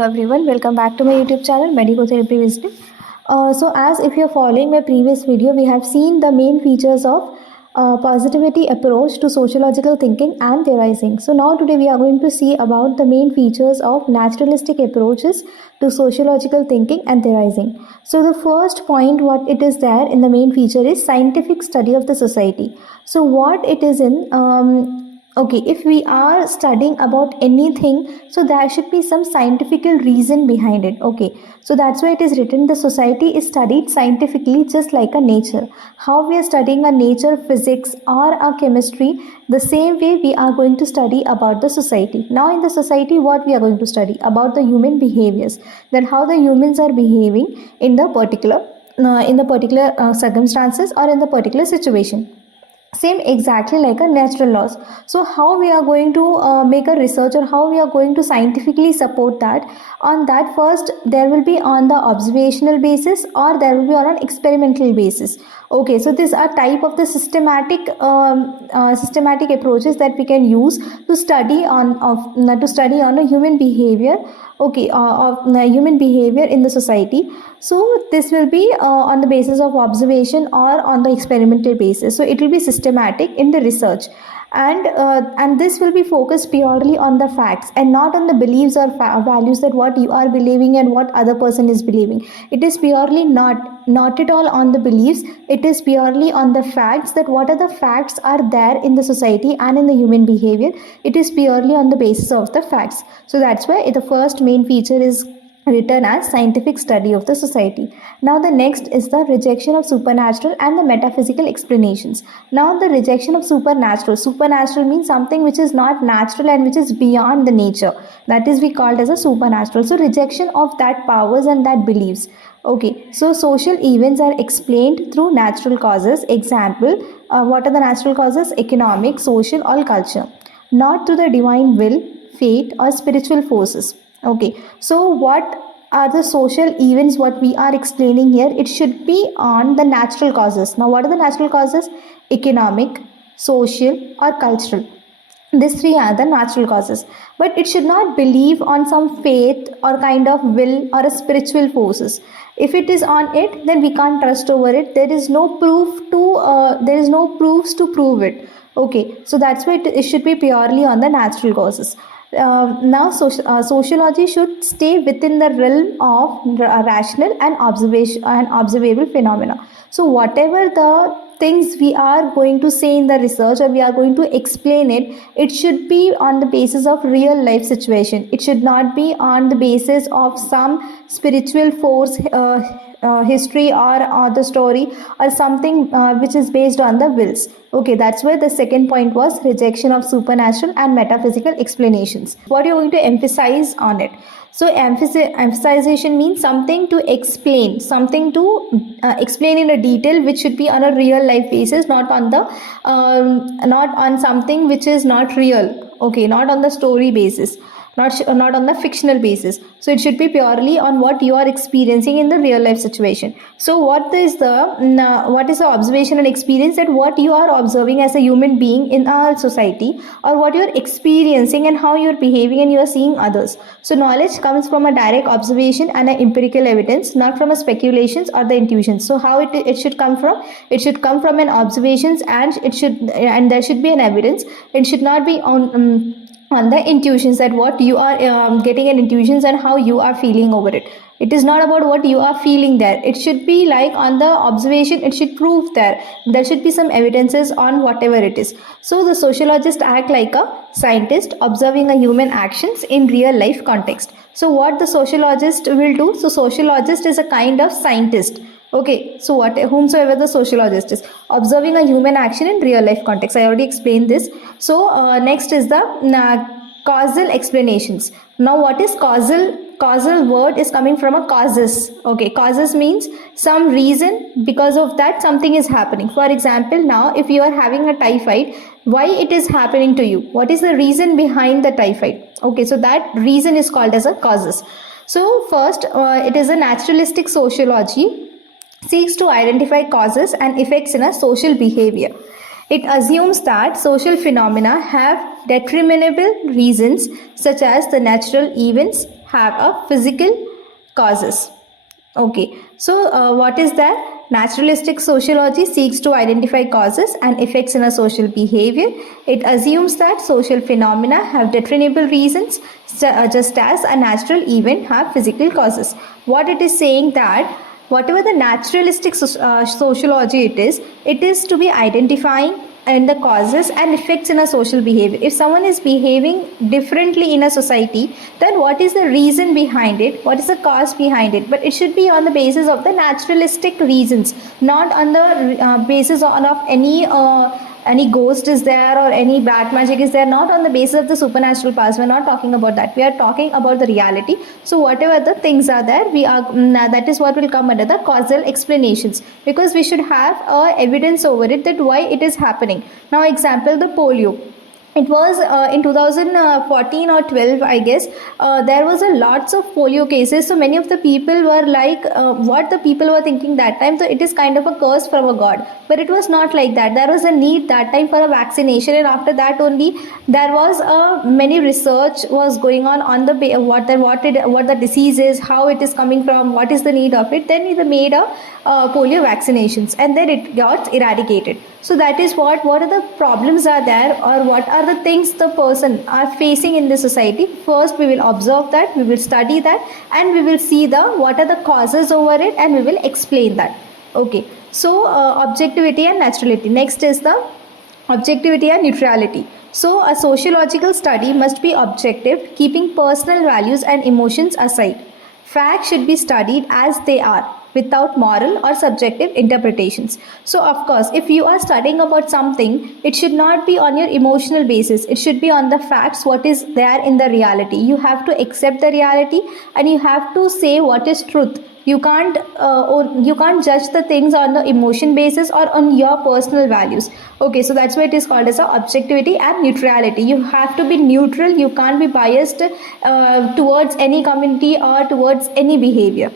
Everyone, welcome back to my YouTube channel Medicotherapy Wisdom. So as if you're following my previous video, we have seen the main features of positivity approach to sociological thinking and theorizing. So now today we are going to see about the main features of naturalistic approaches to sociological thinking and theorizing. So the first point what it is there in the main feature is scientific study of the society. So what it is in okay, if we are studying about anything, so there should be some scientific reason behind it. Okay, so that's why it is written the society is studied scientifically just like a nature. How we are studying a nature, physics or a chemistry, the same way we are going to study about the society. Now in the society, what we are going to study about the human behaviors, that how the humans are behaving in the particular circumstances or in the particular situation. Same exactly like a natural laws. So how we are going to make a research, or how we are going to scientifically support that? On that, first there will be on the observational basis, or there will be on an experimental basis. Okay, so these are type of the systematic approaches that we can use to study on a human behavior. Okay, of human behavior in the society. So this will be on the basis of observation or on the experimental basis. So it will be systematic in the research, and this will be focused purely on the facts and not on the beliefs or values, that what you are believing and what other person is believing. It is purely not at all on the beliefs. It is purely on the facts, that what are the facts are there in the society and in the human behavior. It is purely on the basis of the facts. So that's why the first main feature is written as scientific study of the society. Now the next is the rejection of supernatural and the metaphysical explanations. Now the rejection of supernatural means something which is not natural and which is beyond the nature, that is we called as a supernatural. So rejection of that powers and that beliefs. Okay, so social events are explained through natural causes. Example, what are the natural causes? Economic, social or culture, not through the divine will, fate or spiritual forces. Okay, so what are the social events what we are explaining here? It should be on the natural causes. Now what are the natural causes? Economic, social or cultural. These three are the natural causes, but it should not believe on some faith or kind of will or a spiritual forces. If it is on it, then we can't trust over it. There is no proofs to prove it. Okay, so that's why it should be purely on the natural causes. Now sociology should stay within the realm of rational and observable phenomena. So whatever the things we are going to say in the research, or we are going to explain it, it should be on the basis of real life situation. It should not be on the basis of some spiritual force, history or the story, or something which is based on the wills. Okay, that's why the second point was rejection of supernatural and metaphysical explanations. What you're going to emphasize on it? So emphasization means something to explain, something to explain in a detail, which should be on a real life basis, not on the not on something which is not real. Okay, not on the story basis, not on the fictional basis. So it should be purely on what you are experiencing in the real life situation. So what is the observation and experience, that what you are observing as a human being in our society, or what you are experiencing and how you are behaving and you are seeing others. So knowledge comes from a direct observation and an empirical evidence, not from a speculations or the intuitions. So how it should come from? It should come from an observations, and there should be an evidence. It should not be on the intuitions, that what you are getting an intuitions and how you are feeling over it. It is not about what you are feeling there. It should be like on the observation. It should prove there should be some evidences on whatever it is. So the sociologist act like a scientist observing a human actions in real life context. So what the sociologist will do? So sociologist is a kind of scientist. Okay, so whomsoever the sociologist is observing a human action in real life context. I already explained this. So next is the causal explanations. Now what is causal? Causal word is coming from a causes. Okay, causes means some reason, because of that something is happening. For example, now if you are having a typhoid, why it is happening to you? What is the reason behind the typhoid? Okay, so that reason is called as a causes. So first, it is a naturalistic sociology seeks to identify causes and effects in a social behavior. It assumes that social phenomena have determinable reasons, such as the natural events have a physical causes. Okay, so what is that? Naturalistic sociology seeks to identify causes and effects in a social behavior. It assumes that social phenomena have determinable reasons, just as a natural event have physical causes. What it is saying that whatever the naturalistic sociology it is to be identifying and the causes and effects in a social behavior. If someone is behaving differently in a society, then what is the reason behind it, what is the cause behind it? But it should be on the basis of the naturalistic reasons, not on the basis of any ghost is there or any black magic is there, not on the basis of the supernatural powers. We're not talking about that, we are talking about the reality. So whatever the things are there, we are that is what will come under the causal explanations, because we should have evidence over it that why it is happening. Now example, the polio. It was in 2014 or 12, I guess. There was a lots of polio cases. So many of the people were like, what the people were thinking that time. So it is kind of a curse from a god. But it was not like that. There was a need that time for a vaccination, and after that only there was many research was going on the what the disease is, how it is coming from, what is the need of it. Then they made a polio vaccinations, and then it got eradicated. So that is what are the problems are there, or what are the things the person are facing in the society. First we will observe that, we will study that, and we will see the what are the causes over it, and we will explain that. Okay, so objectivity and naturality. Next is the objectivity and neutrality. So a sociological study must be objective, keeping personal values and emotions aside. Facts should be studied as they are, without moral or subjective interpretations. So of course, if you are studying about something, it should not be on your emotional basis. It should be on the facts, what is there in the reality. You have to accept the reality, and you have to say what is truth. You can't judge the things on the emotion basis or on your personal values. Okay, so that's why it is called as a objectivity and neutrality. You have to be neutral. You can't be biased towards any community or towards any behavior.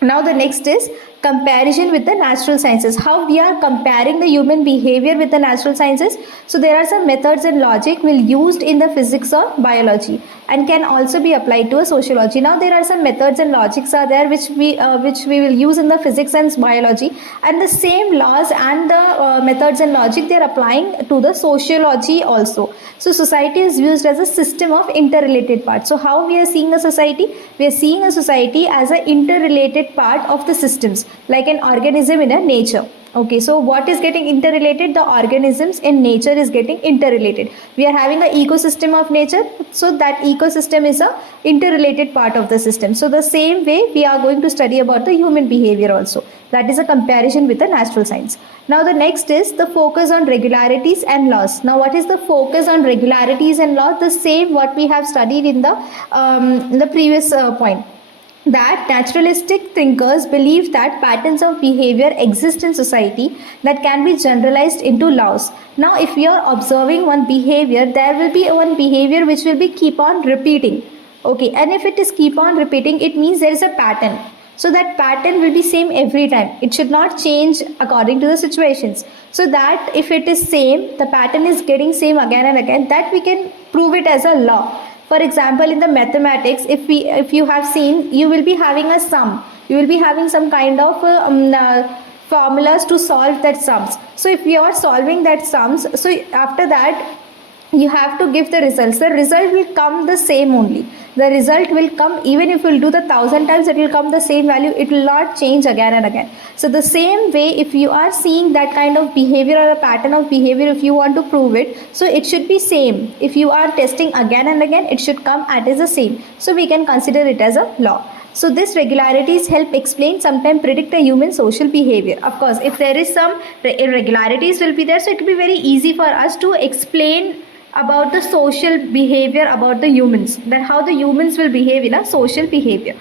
Now the next is comparison with the natural sciences. How we are comparing the human behavior with the natural sciences. So there are some methods and logic will used in the physics or biology, and can also be applied to a sociology. Now there are some methods and logics are there which we will use in the physics and biology, and the same laws and the methods and logic they are applying to the sociology also. So society is used as a system of interrelated parts. So how we are seeing a society? We are seeing a society as an interrelated part of the systems, like an organism in a nature. Okay, so what is getting interrelated? The organisms in nature is getting interrelated. We are having an ecosystem of nature, so that ecosystem is a interrelated part of the system. So the same way we are going to study about the human behavior also. That is a comparison with the natural science. Now the next is the focus on regularities and laws. Now what is the focus on regularities and laws? The same what we have studied in the previous point, that naturalistic thinkers believe that patterns of behavior exist in society that can be generalized into laws. Now if you are observing one behavior, there will be one behavior which will be keep on repeating. Okay, and if it is keep on repeating, it means there is a pattern. So that pattern will be same every time. It should not change according to the situations. So that if it is same, the pattern is getting same again and again, that we can prove it as a law. For example, in the mathematics, if you have seen, you will be having a sum. You will be having some kind of formulas to solve that sums. So if you are solving that sums, so after that you have to give the results. The result will come the same only. The result will come, even if you will do the 1,000 times, it will come the same value. It will not change again and again. So the same way, if you are seeing that kind of behavior or a pattern of behavior, if you want to prove it, so it should be same. If you are testing again and again, it should come as the same. So we can consider it as a law. So these regularities help explain, sometimes predict the human social behavior. Of course, if there is some irregularities will be there, so it will be very easy for us to explain about the social behavior about the humans, that how the humans will behave in a social behavior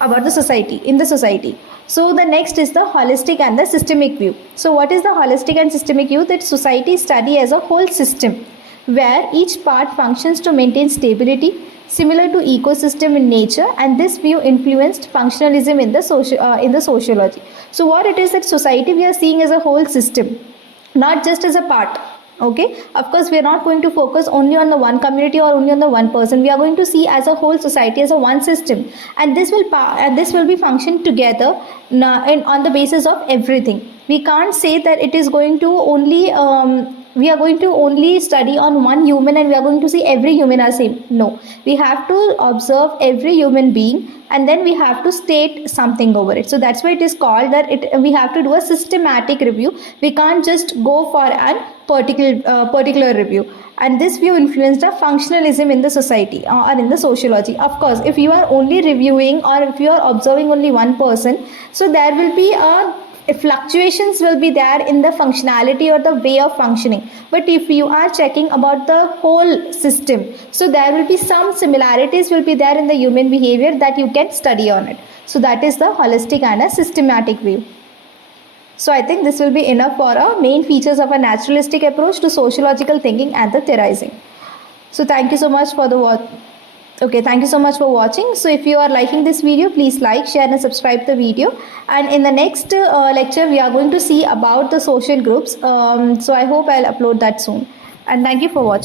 about the society, in the society. So the next is the holistic and the systemic view. So what is the holistic and systemic view? That society study as a whole system where each part functions to maintain stability, similar to ecosystem in nature, and this view influenced functionalism in the sociology. So what it is that society we are seeing as a whole system, not just as a part. Okay, of course we are not going to focus only on the one community or only on the one person. We are going to see as a whole society as a one system, and this will be functioned together and on the basis of everything. We can't say that it is going to only we are going to only study on one human and we are going to see every human as same. No, we have to observe every human being and then we have to state something over it. So that's why it is called that we have to do a systematic review. We can't just go for an particular review. And this view influenced the functionalism in the society or in the sociology. Of course, if you are only reviewing or if you are observing only one person, so there will be a fluctuations will be there in the functionality or the way of functioning. But if you are checking about the whole system, so there will be some similarities will be there in the human behavior that you can study on it. So that is the holistic and a systematic view. So I think this will be enough for our main features of a naturalistic approach to sociological thinking and the theorizing. So thank you so much for the watch. Okay, thank you so much for watching. So if you are liking this video, please like, share and subscribe the video. And in the next lecture, we are going to see about the social groups. So I hope I'll upload that soon. And thank you for watching.